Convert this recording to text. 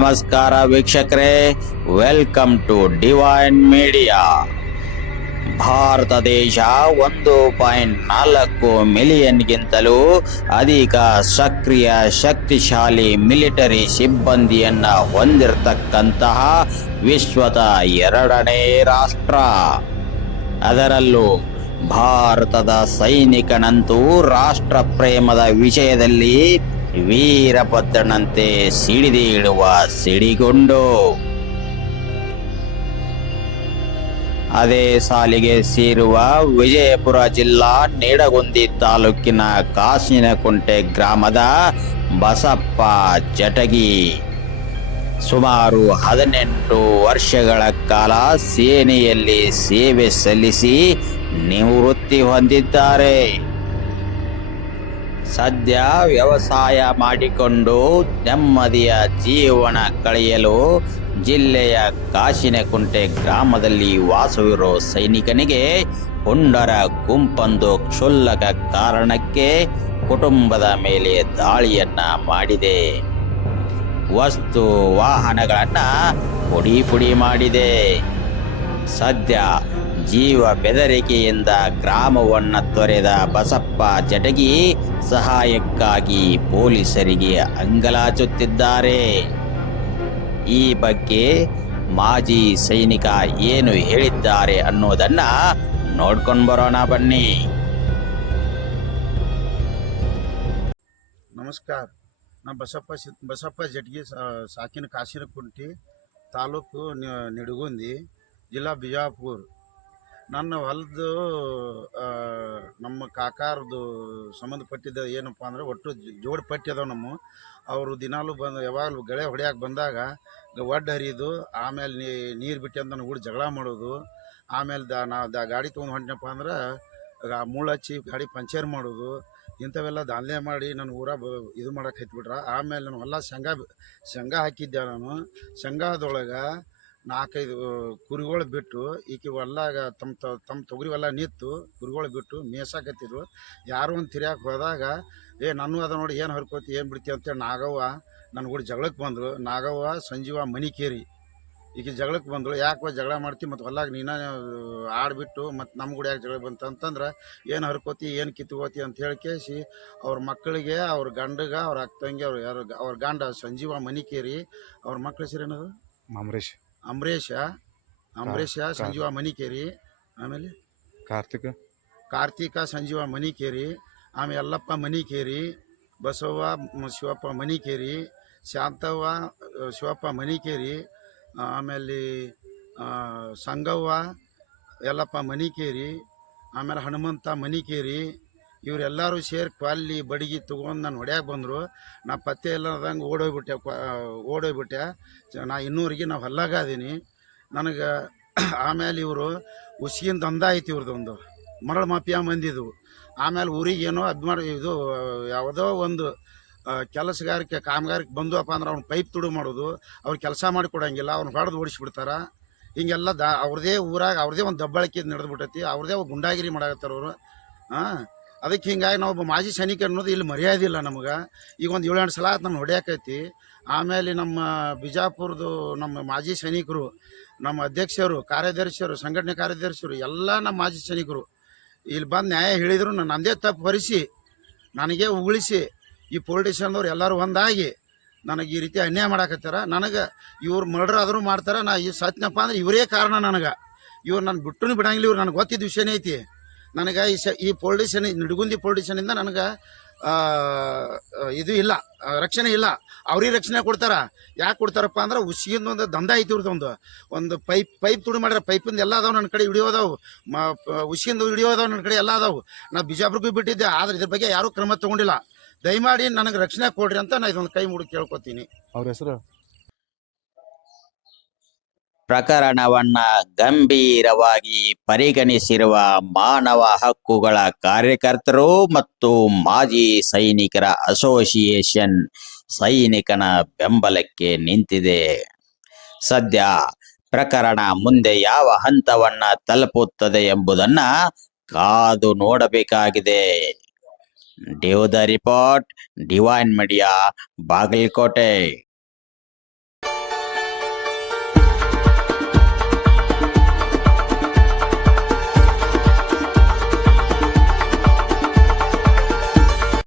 ನಮಸ್ಕಾರ ವೀಕ್ಷಕರೇ, welcome to divine media. Bharat ದೇಶ 1.4 ಮಿಲಿಯನ್ಗಿಂತಲೂ ಅಧಿಕ ಸಕ್ರಿಯ ಶಕ್ತಿಶಾಲಿ ಮಿಲಿಟರಿ ಸಿಬ್ಬಂದಿಯನ್ನ ಹೊಂದಿರತಕ್ಕಂತಹ ವಿಶ್ವದ 2ನೇ ರಾಷ್ಟ್ರ. ಅದರಲ್ಲೂ ಭಾರತದ ಸೈನಿಕನಂತೂ ರಾಷ್ಟ್ರ ಪ್ರೇಮದ ವಿಷಯದಲ್ಲಿ ವೀರಭದ್ರನಂತೆ ಸಿಡಿದೇಳುವ ಸಿಡಿಗುಂಡು. ಅದೇ ಸಾಲಿಗೆ ಸೇರುವ ವಿಜಯಪುರ ಜಿಲ್ಲಾ ನಿಡಗುಂದಿ ತಾಲೂಕಿನ ಕಾಸಿನಕುಂಟೆ ಗ್ರಾಮದ ಬಸಪ್ಪ ಜಟಗಿ ಸುಮಾರು 18 ವರ್ಷಗಳ ಕಾಲ ಸೇನೆಯಲ್ಲಿ ಸೇವೆ ಸಲ್ಲಿಸಿ ನಿವೃತ್ತಿ ಹೊಂದಿದ್ದಾರೆ. ಸದ್ಯ ವ್ಯವಸಾಯ ಮಾಡಿಕೊಂಡು ನೆಮ್ಮದಿಯ ಜೀವನ ಕಳೆಯಲು ಜಿಲ್ಲೆಯ ಕಾಸಿನಕುಂಟೆ ಗ್ರಾಮದಲ್ಲಿ ವಾಸವಿರೋ ಸೈನಿಕನಿಗೆ ಪುಂಡರ ಗುಂಪೊಂದು ಕ್ಷುಲ್ಲಕ ಕಾರಣಕ್ಕೆ ಕುಟುಂಬದ ಮೇಲೆ ದಾಳಿಯನ್ನ ಮಾಡಿದೆ. ವಸ್ತು ವಾಹನಗಳನ್ನ ಪುಡಿ ಮಾಡಿದೆ. ಸದ್ಯ ಜೀವ ಬೆದರಿಕೆಯಿಂದ ಗ್ರಾಮವನ್ನ ತೊರೆದ ಬಸಪ್ಪ ಜಟಗಿ ಸಹಾಯಕ್ಕಾಗಿ ಪೊಲೀಸರಿಗೆ ಅಂಗಲಾಚುತ್ತಿದ್ದಾರೆ. ಈ ಬಗ್ಗೆ ಮಾಜಿ ಸೈನಿಕ ಏನು ಹೇಳಿದ್ದಾರೆ ಅನ್ನೋದನ್ನ ನೋಡ್ಕೊಂಡು ಬರೋಣ ಬನ್ನಿ. ನಮಸ್ಕಾರ. ನಾ ಬಸಪ್ಪ ಜಟಗಿ ಸಾಕಿನ ಕಾಸಿನಕುಂಟಿ ತಾಲೂಕು ನಿಡಗುಂದಿ ಜಿಲ್ಲಾ ಬಿಜಾಪುರ. ನನ್ನ ಹೊಲದ್ದು ನಮ್ಮ ಕಾಕಾರದು ಸಂಬಂಧಪಟ್ಟಿದ್ದ ಏನಪ್ಪ ಅಂದ್ರೆ ಒಟ್ಟು ಜೋಡಿ ಪಟ್ಟಿ ಅದಾವ ನಮ್ಮ. ಅವರು ದಿನಾಲೂ ಬಂದು ಯಾವಾಗಲೂ ಗಳೆ ಹೊಡ್ಯಾಕೆ ಬಂದಾಗ ಒಡ್ಡು ಹರಿಯೋದು, ಆಮೇಲೆ ನೀರು ಬಿಟ್ಟು ಅಂತ ಕೂಡ ಜಗಳ ಮಾಡೋದು, ಆಮೇಲೆ ಗಾಡಿ ತೊಗೊಂಡು ಹೊಂಟನಪ್ಪ ಅಂದ್ರೆ ಮುಳ್ಳು ಹಚ್ಚಿ ಗಾಡಿ ಪಂಚರ್ ಮಾಡೋದು, ಇಂಥವೆಲ್ಲ ದಾಂಧಲೆ ಮಾಡಿ ನನ್ನ ಇದು ಮಾಡಕ್ಕೆ ಹತ್ಬಿಟ್ರ. ಆಮೇಲೆ ನಾನು ಹೊಲ ಶೇಂಗಾ ಹಾಕಿದ್ದೆ. ನಾನು ಶೇಂಗಾದೊಳಗೆ 4-5 ಕುರಿಗಳು ಬಿಟ್ಟು ಈಕೆ ಹೊಲ್ದಾಗ ತಮ್ಮ ತೊಗರಿ ಹೊಲ ನಿಂತು ಕುರಿಗಳು ಬಿಟ್ಟು ಮೇಸಾಕತ್ತಿದ್ರು. ಯಾರು ಒಂದು ತಿರ್ಯಾಕೆ ಹೋದಾಗ ನಾನು ಅದ ನೋಡಿ ಏನು ಹರ್ಕೋತಿ ಏನು ಬಿಡ್ತೀವಿ ಅಂತೇಳಿ ನಾಗವ್ವ ನನ್ನ ಕೂಡ ಜಗಳಕ್ಕೆ ಬಂದರು. ನಾಗವ್ವ ಸಂಜೀವ ಮನಿಕೇರಿ ಈಕೆ ಜಗಳಕ್ಕೆ ಬಂದರು. ಯಾಕೆ ಜಗಳ ಮಾಡ್ತೀವಿ ಮತ್ತು ಹೊಲ್ಲಾಗ ನೀನು ಆಡ್ಬಿಟ್ಟು ಮತ್ತು ನಮ್ಮ ಕೂಡ ಯಾಕೆ ಜಗಳ ಬಂತು ಅಂತಂದ್ರೆ ಏನು ಹರ್ಕೋತಿ ಏನು ಕಿತ್ಕೋತಿ ಅಂತ ಹೇಳಿ ಕೇಳಿಸಿ ಅವ್ರ ಮಕ್ಕಳಿಗೆ ಅವ್ರ ಗಂಡಗೆ ಅವ್ರ ಅಕ್ಕ ತಂಗಿ ಅವ್ರ ಗಂಡ ಸಂಜೀವ ಮನಿಕೇರಿ, ಅವ್ರ ಮಕ್ಕಳ ಹೆಸರೇನದು ಅಂಬರೀಷ ಸಂಜೀವ ಮನಿಕೇರಿ, ಆಮೇಲೆ ಕಾರ್ತಿಕ ಸಂಜೀವ ಮನಿಕೇರಿ, ಆಮೇಲೆ ಯಲ್ಲಪ್ಪ ಮನಿಕೇರಿ, ಬಸವ್ವ ಶಿವಪ್ಪ ಮನಿಕೇರಿ, ಶಾಂತವ್ವ ಶಿವಪ್ಪ ಮನಿಕೇರಿ, ಆಮೇಲೆ ಸಂಗವ್ವ ಯಲ್ಲಪ್ಪ ಮನಿಕೇರಿ, ಆಮೇಲೆ ಹನುಮಂತ ಮನಿಕೇರಿ. ಇವರೆಲ್ಲರೂ ಸೇರಿ ಕ್ವಾಲಿ ಬಡಿಗೆ ತೊಗೊಂಡು ನಾನು ಹೊಡ್ಯಾಕೆ ಬಂದರು. ನಾ ಪತ್ತೆ ಎಲ್ಲದಂಗೆ ಓಡೋಗ್ಬಿಟ್ಟೆ. ನಾ ಇನ್ನೂರಿಗೆ ನಾವು ಹೊಲ್ಲಾಗ ಅದೀನಿ. ನನಗೆ ಆಮೇಲೆ ಇವರು ಉಸ್ಕಿನ ದಂಧ ಐತಿ ಇವ್ರದ್ದೊಂದು ಮರಳು ಮಾಫಿಯಾ ಮಂದಿದು. ಆಮೇಲೆ ಊರಿಗೆ ಏನೋ ಇದು ಯಾವುದೋ ಒಂದು ಕಾಮಗಾರಿಕೆ ಬಂದುವಪ್ಪ ಅಂದ್ರೆ ಅವ್ನು ಪೈಪ್ ತುಡು ಮಾಡೋದು, ಅವ್ರು ಕೆಲಸ ಮಾಡಿ ಕೊಡೋಂಗಿಲ್ಲ, ಅವ್ನು ಹೊಡೆದು ಓಡಿಸ್ಬಿಡ್ತಾರೆ. ಹಿಂಗೆಲ್ಲ ಅವ್ರದ್ದೇ ಊರಾಗ ಅವ್ರದ್ದೇ ಒಂದು ದಬ್ಬಾಳಿಕೆ ನಡೆದ್ಬಿಟ್ಟೈತಿ. ಅವ್ರದ್ದೇ ಗುಂಡಾಗಿರಿ ಮಾಡಾಕತ್ತಾರ ಅವರು. ಅದಕ್ಕೆ ಹಿಂಗಾಗಿ ನಾವು ಮಾಜಿ ಸೈನಿಕ ಅನ್ನೋದು ಇಲ್ಲಿ ಮರ್ಯಾದಿಲ್ಲ ನಮಗೆ. ಈಗ ಒಂದು 7-8 ಸಲ ನಾನು ಹೊಡ್ಯಾಕೈತಿ. ಆಮೇಲೆ ನಮ್ಮ ಬಿಜಾಪುರದು ನಮ್ಮ ಮಾಜಿ ಸೈನಿಕರು, ನಮ್ಮ ಅಧ್ಯಕ್ಷರು, ಕಾರ್ಯದರ್ಶಿಯರು, ಸಂಘಟನೆ ಕಾರ್ಯದರ್ಶಿಯರು ಎಲ್ಲ ನಮ್ಮ ಮಾಜಿ ಸೈನಿಕರು ಇಲ್ಲಿ ಬಂದು ನ್ಯಾಯ ಹೇಳಿದ್ರು. ನಂದೇ ತಪ್ಪು ಭರಿಸಿ ನನಗೆ ಉಗುಳಿಸಿ ಈ ಪೊಲಿಟಿಷಿಯನ್ದವ್ರು ಎಲ್ಲರೂ ಒಂದಾಗಿ ನನಗೆ ಈ ರೀತಿ ಅನ್ಯಾಯ ಮಾಡಾಕತ್ತಾರ. ನನಗೆ ಇವ್ರು ಮರ್ಡರ್ ಆದರೂ ಮಾಡ್ತಾರೆ. ನಾ ಈ ಸತ್ನಪ್ಪ ಅಂದ್ರೆ ಇವರೇ ಕಾರಣ. ನನಗೆ ಇವ್ರು ನಾನು ಬಿಟ್ಟು ಬಿಡಂಗಿಲ್ಲ. ಇವ್ರು ನನಗೆ ಗೊತ್ತಿದ್ದ ವಿಷಯನೇ ಐತಿ. ನನಗೆ ಈ ಪೊಲಿಟಿಷನ್ ನಿಡಗುಂದಿ ಪೊಲಿಟಿಷನಿಂದ ನನಗೆ ಇದು ಇಲ್ಲ, ರಕ್ಷಣೆ ಇಲ್ಲ. ಅವ್ರಿಗೆ ರಕ್ಷಣೆ ಕೊಡ್ತಾರೆ. ಯಾಕೆ ಕೊಡ್ತಾರಪ್ಪ ಅಂದ್ರೆ ಉಸಿಗಿಂದ ಒಂದು ದಂಧ ಐತಿ ಇವ್ರದ್ದು. ಒಂದು ಪೈಪ್ ತುಡು ಮಾಡ್ಯಾರ. ಪೈಪಿಂದ ಎಲ್ಲ ಅದಾವೆ ನನ್ನ ಕಡೆ, ವಿಡಿಯೋ ಅದಾವೆ. ಉಸಿಗಿಂದ ವಿಡಿಯೋ ಅದಾವೆ ನನ್ನ ಕಡೆ, ಎಲ್ಲ ಅದಾವೆ. ನಾ ಬಿಜಾಪುರಕ್ಕೂ ಬಿಟ್ಟಿದ್ದೆ. ಆದರೆ ಇದ್ರ ಬಗ್ಗೆ ಯಾರೂ ಕ್ರಮ ತೊಗೊಂಡಿಲ್ಲ. ದಯಮಾಡಿ ನನಗೆ ರಕ್ಷಣೆ ಕೊಡ್ರಿ ಅಂತ ನಾ ಇದೊಂದು ಕೈ ಮುಗಿ ಕೇಳ್ಕೊತೀನಿ. ಅವ್ರ ಹೆಸರು ಪ್ರಕರಣವನ್ನ ಗಂಭೀರವಾಗಿ ಪರಿಗಣಿಸಿರುವ ಮಾನವ ಹಕ್ಕುಗಳ ಕಾರ್ಯಕರ್ತರು ಮತ್ತು ಮಾಜಿ ಸೈನಿಕರ ಅಸೋಸಿಯೇಷನ್ ಸೈನಿಕನ ಬೆಂಬಲಕ್ಕೆ ನಿಂತಿದೆ. ಸದ್ಯ ಪ್ರಕರಣ ಮುಂದೆ ಯಾವ ಹಂತವನ್ನ ತಲುಪುತ್ತದೆ ಎಂಬುದನ್ನ ಕಾದು ನೋಡಬೇಕಾಗಿದೆ. ಡ್ಯೂ the report, divine media, Bagalkot.